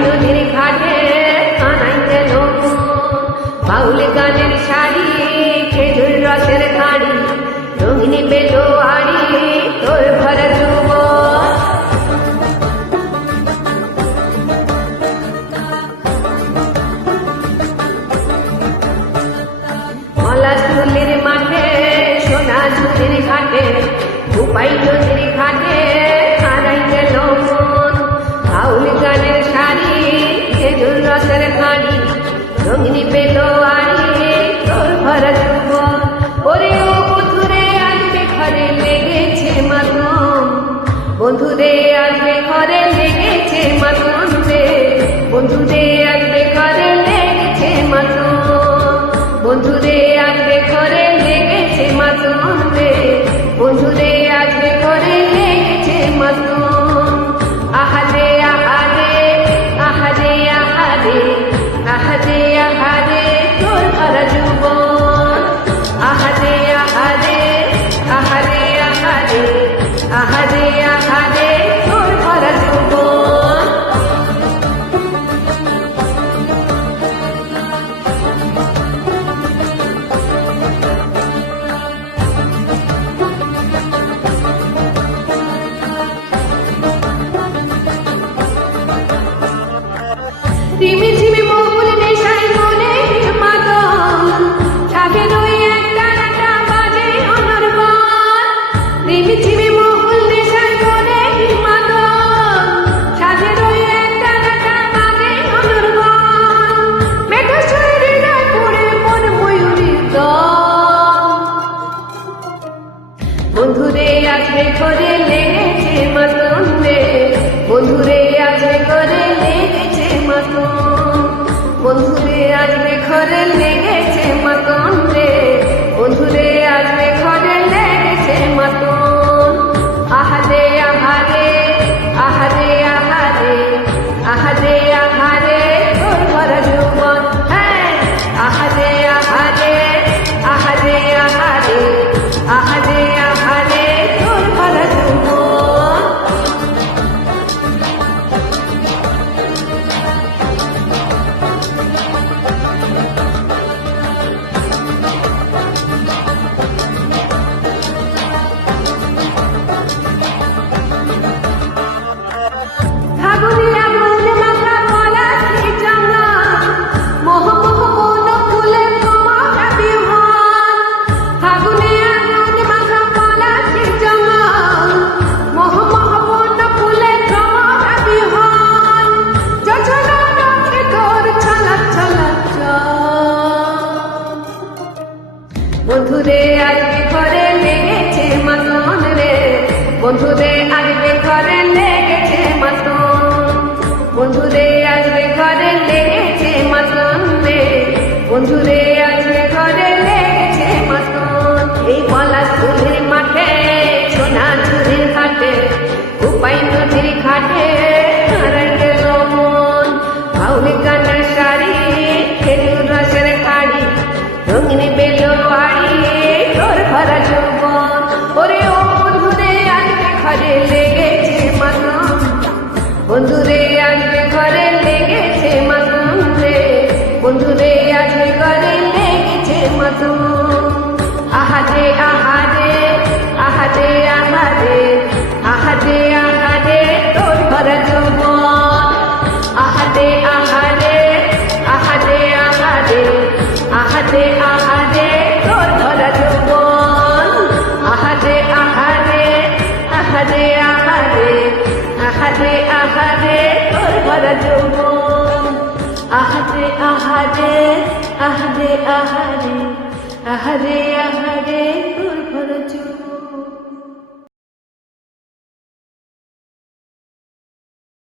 নদীর ঘাটে কানাই গেল বাউল গানের শাড়ি খেজুর রসের খাড়ি রঙিন বেলো আড়ি তোর ভরা যুব মলা চুলের মাঠে সোনা ঝুলের ঘাটে উপাই নদীর ঘাটে কানাই গেল বাউল গানের শাড়ি খেজুর রসের খাড়ি রঙিন বেলো আড়ি তোর ভরা যুব ওরে ও বন্ধুরে আসবে ঘরে লেগেছে মাতম বন্ধুরে আসবে ঘরে লেগেছে মাতম রে বন্ধুরে আসবে ঘরে লেগেছে মাতম বন্ধুরে আসবে ঘরে লেগেছে মাতম রে বন্ধুরে আসবে ঘরে লেগেছে মাতম আহারে আহারে আহারে আহারে আহারে আহারে তোর ভরা যুবন আহারে আহারে আহারে আহারে আহারে আহারে তোর ভরা যুবন ঝিমি ঝিমি মৌল নেশায় মনে মাদল সাধের ওই একটা একটা বাজে অনর্গল ঝিমি ঝিমি মৌল নেশায় মনে মাদল সাধের ওই একটা একটা বাজে অনর্গল মেঠো শরীরে পড়ে মন ময়ূরীর দল বন্ধুরে আসবে ঘরে লেগেছে মাতম রে বন্ধুরে আসবে ঘরে লেগেছে মাতম বন্ধুরে আসবে ঘরে লেগেছে মাতম রে বন্ধুরে আসবে ঘরে লেগেছে মাতম আহারে আহারে আহারে আহারে আহারে আহারে তোর ভরা যৌবন হ্যাঁ আহারে আহারে আহারে আহারে আহারে আহারে তোর ভরা যৌবন ফাগুনিয়া মন মাথা পলাশি জানা মোহ মোহ মন ফুলে তোমারা বিহান ফাগুনিয়া মন মাথা পলাশি জানা মোহ মোহ মন ফুলে তোমারা বিহান যোজনা রাখে তোর ছলা ছলা বন্ধুরে আসবে ঘরে লেগেছে মাতন রে বন্ধুরে আসবে ঘরে লেগেছে মাতন বন্ধুরে আসবে ঘরে লেগেছে মাতন রে বন্ধুরে আসবে ঘরে লেগেছে মাতন এই বলা চুলের মাঠে সোনা চুলের ঘাটে উপাই নদীর ঘাটে হারাই গেল মন বাউল গানের শাড়ি খেজুর রসের খাড়ি রঙিন বেলো আড়ি তোর ভরা যৌবন ওরে ও বন্ধুরে আসবে ঘরে লেগেছে মাতম বন্ধুরে আসবে ঘরে লেগেছে মাতম রে বন্ধুরে আসবে ঘরে লেগেছে মাতম আহারে আহারে আহারে আহারে আহারে আহারে তোর ভরা যৌবন আহারে আহারে আহারে আহারে আহারে আহারে তোর ভরা যৌবন আহারে আহারে আহারে আহারে আহারে আহারে তোর ভরা যৌবন আহারে আহারে আহারে আহারে আহারে আহারে